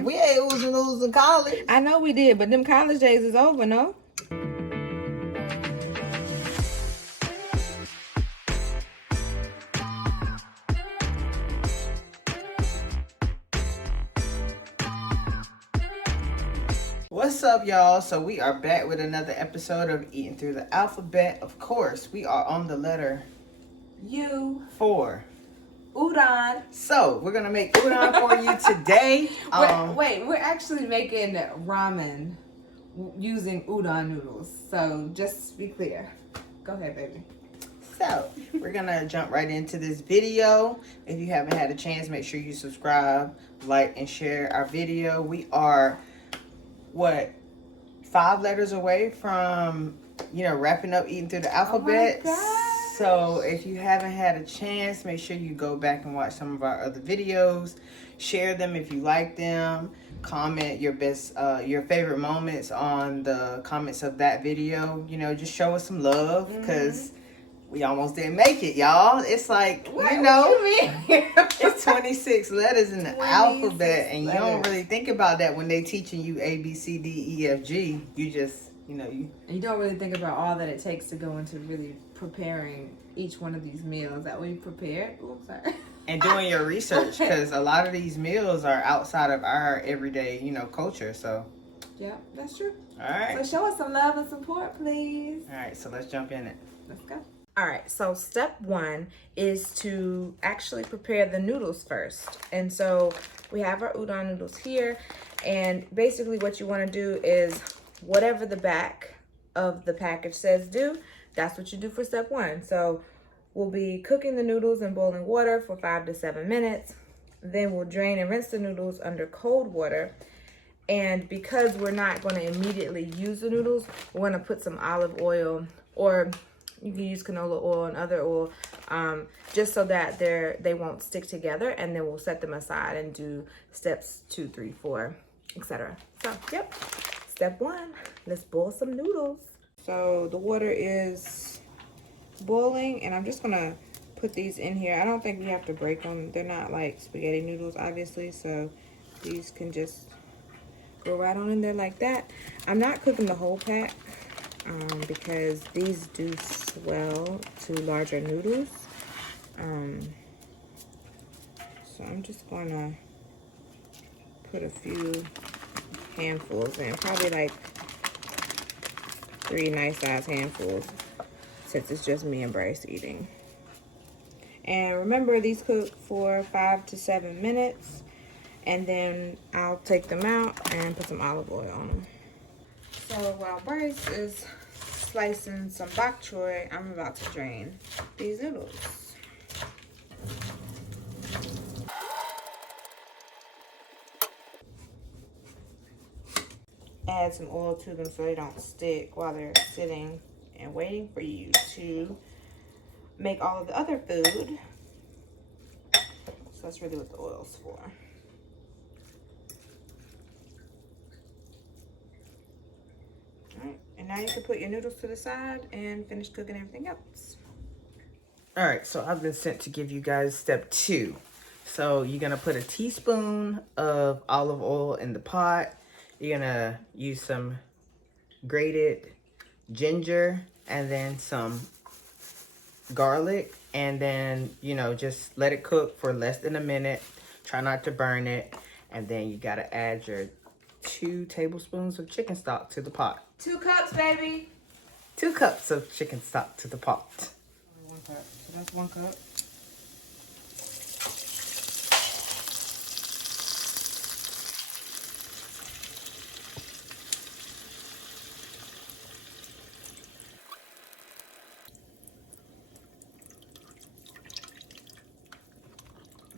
We ate oodles and noodles in college. I know we did, but them college days is over, no? What's up, y'all? So we are back with another episode of Eating Through the Alphabet. Of course, we are on the letter U. for Udon. So we're gonna make udon for you today. We're actually making ramen using udon noodles. So just to be clear. Go ahead, baby. So we're gonna jump right into this video. If you haven't had a chance, make sure you subscribe, like, and share our video. We are 5 letters away from wrapping up Eating Through the Alphabet. Oh my gosh. So if you haven't had a chance, make sure you go back and watch some of our other videos. Share them if you like them. Comment your favorite moments on the comments of that video. Just show us some love, because we almost didn't make it, y'all. It's like, what you mean? It's 26 letters in the alphabet, and letters. you don't really think about that when they teaching you A, B, C, D, E, F, G. You just, You don't really think about all that it takes to go into really preparing each one of these meals that we prepared. Oops, sorry. And doing your research, because a lot of these meals are outside of our everyday, culture. So. Yeah, that's true. All right. So show us some love and support, please. All right, so let's jump in it. Let's go. All right, so step 1 is to actually prepare the noodles first. And so we have our udon noodles here. And basically what you want to do is whatever the back of the package says do, that's what you do for step 1. So we'll be cooking the noodles in boiling water for 5 to 7 minutes. Then we'll drain and rinse the noodles under cold water. And because we're not going to immediately use the noodles, we're going to put some olive oil, or you can use canola oil and other oil, just so that they won't stick together, and then we'll set them aside and do steps 2, 3, 4, etc. So, yep. Step 1, let's boil some noodles. So the water is boiling, and I'm just gonna put these in here. I don't think we have to break them. They're not like spaghetti noodles, obviously, so these can just go right on in there like that. I'm not cooking the whole pack, because these do swell to larger noodles. So I'm just gonna put a few handfuls in, probably like 3 nice size handfuls, since it's just me and Bryce eating. And remember, these cook for 5 to 7 minutes, and then I'll take them out and put some olive oil on them. So while Bryce is slicing some bok choy, I'm about to drain these noodles. Add some oil to them so they don't stick while they're sitting and waiting for you to make all of the other food. So that's really what the oil's for. Alright, and now you can put your noodles to the side and finish cooking everything else. All right, so I've been sent to give you guys step 2. So you're gonna put a teaspoon of olive oil in the pot. You're gonna use some grated ginger and then some garlic, and then just let it cook for less than a minute. Try not to burn it, and then you gotta add your 2 tablespoons of chicken stock to the pot. 2 cups, baby. 2 cups of chicken stock to the pot. 1 cup. So that's 1 cup.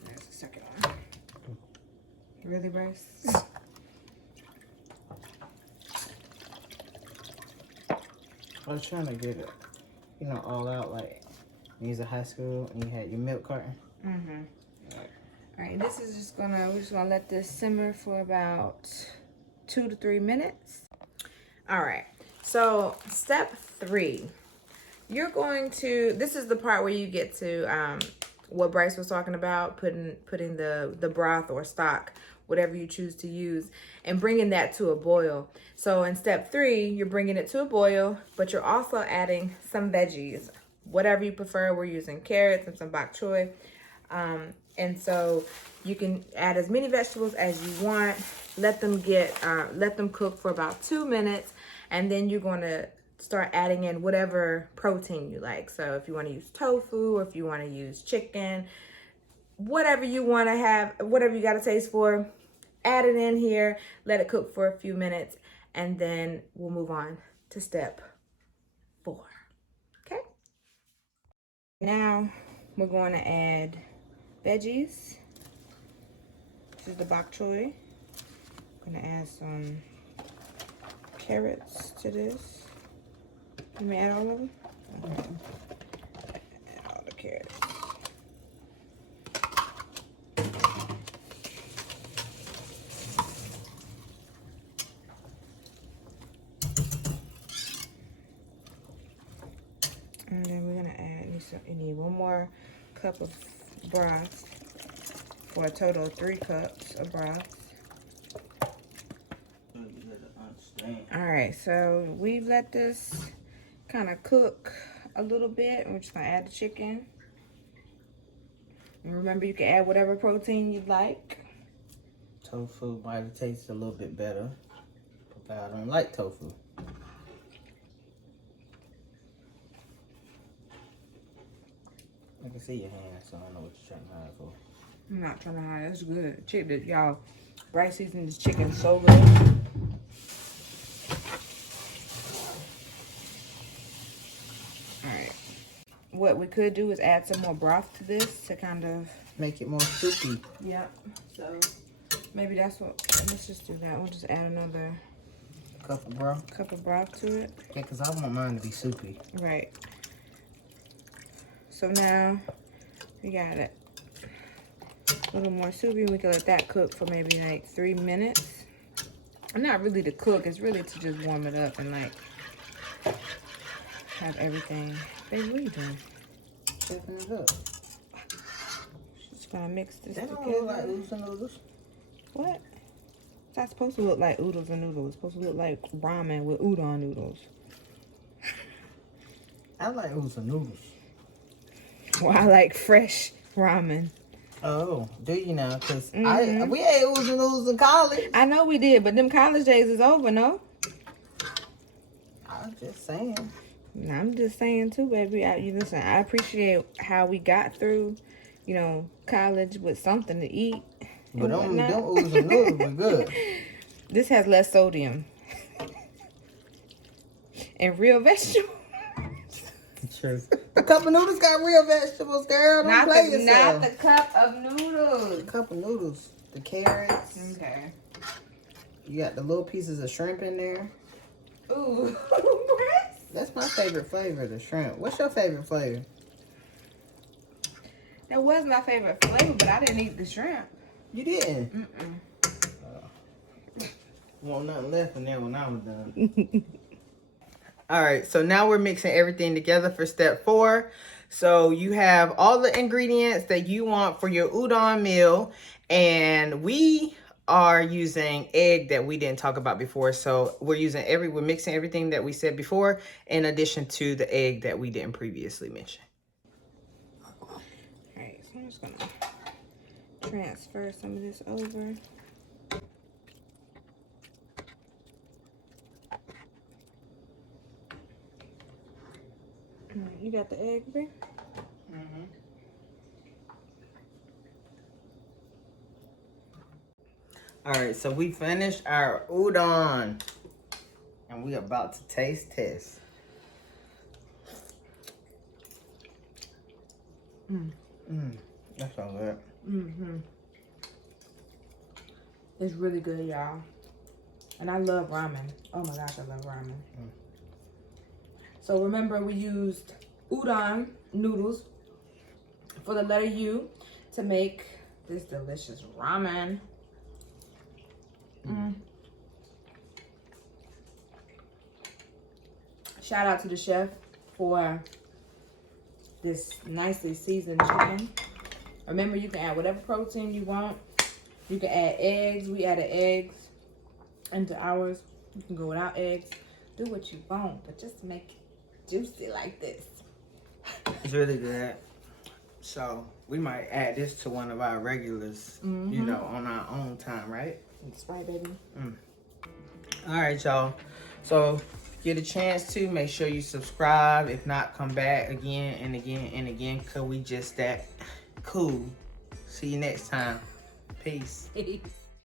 There's the second one. Really, Bryce? I was trying to get it, all out, like when you was in high school and you had your milk carton. All right, we're just gonna let this simmer for about 2 to 3 minutes. All right, so step 3, this is the part where you get to what Bryce was talking about, putting the broth or stock whatever you choose to use, and bringing that to a boil. So in step 3, you're bringing it to a boil, but you're also adding some veggies, whatever you prefer. We're using carrots and some bok choy. And so you can add as many vegetables as you want. Let them cook for about 2 minutes, and then you're going to start adding in whatever protein you like. So if you want to use tofu, or if you want to use chicken, whatever you want to have, whatever you got a taste for, add it in here, let it cook for a few minutes, and then we'll move on to step 4. Okay? Now we're going to add veggies. This is the bok choy. I'm going to add some carrots to this. You may add all of them? Okay. Add all the carrots. And then we're gonna add, you need 1 more cup of broth for a total of 3 cups of broth. All right, so we've let this kind of cook a little bit, and we're just gonna add the chicken. And remember, you can add whatever protein you'd like. Tofu might taste a little bit better, but I don't like tofu. I can see your hand, so I don't know what you're trying to hide for. I'm not trying to hide. That's good. Check this, y'all. Bryce seasoning this chicken so good. Alright. What we could do is add some more broth to this to kind of make it more soupy. Yep. So maybe that's what. Let's just do that. We'll just add another cup of broth. Cup of broth to it. Yeah, because I want mine to be soupy. Right. So now we got it a little more soupy. We can let that cook for maybe like 3 minutes. Not really to cook, it's really to just warm it up and like have everything. Baby, what are you doing? Checking it up. Just gonna mix this that together. Don't look like oodles and noodles. What? It's not supposed to look like oodles and noodles. It's supposed to look like ramen with udon noodles. I like oodles and noodles. Well, I like fresh ramen. Oh, do you now? Because we ate oodles and noodles in college. I know we did, but them college days is over, no? I'm just saying. I'm just saying too, baby. Listen, I appreciate how we got through, college with something to eat. But them oodles and noodles were good. This has less sodium. And real vegetables. True. The cup of noodles got real vegetables, girl. Don't play yourself. Not the cup of noodles. The cup of noodles. The carrots. Okay. You got the little pieces of shrimp in there. Ooh. That's my favorite flavor, the shrimp. What's your favorite flavor? That was my favorite flavor, but I didn't eat the shrimp. You didn't? Won't nothing left in there when I was done. All right, so now we're mixing everything together for step 4. So you have all the ingredients that you want for your udon meal, and we are using egg that we didn't talk about before. So we're mixing everything that we said before in addition to the egg that we didn't previously mention. All right, so I'm just gonna transfer some of this over. You got the egg, babe? All right, so we finished our udon, and we about to taste test. That's so good. It's really good, y'all. And I love ramen. Oh my gosh, I love ramen. So remember, we used udon noodles for the letter U to make this delicious ramen. Shout out to the chef for this nicely seasoned chicken. Remember, you can add whatever protein you want. You can add eggs. We added eggs into ours. You can go without eggs. Do what you want, but just make it juicy like this. It's really good. So we might add this to one of our regulars, you know, on our own time, right? That's right, baby. All right, y'all. So get a chance to make sure you subscribe. If not, come back again and again and again, because we just that cool. See you next time. Peace. Peace.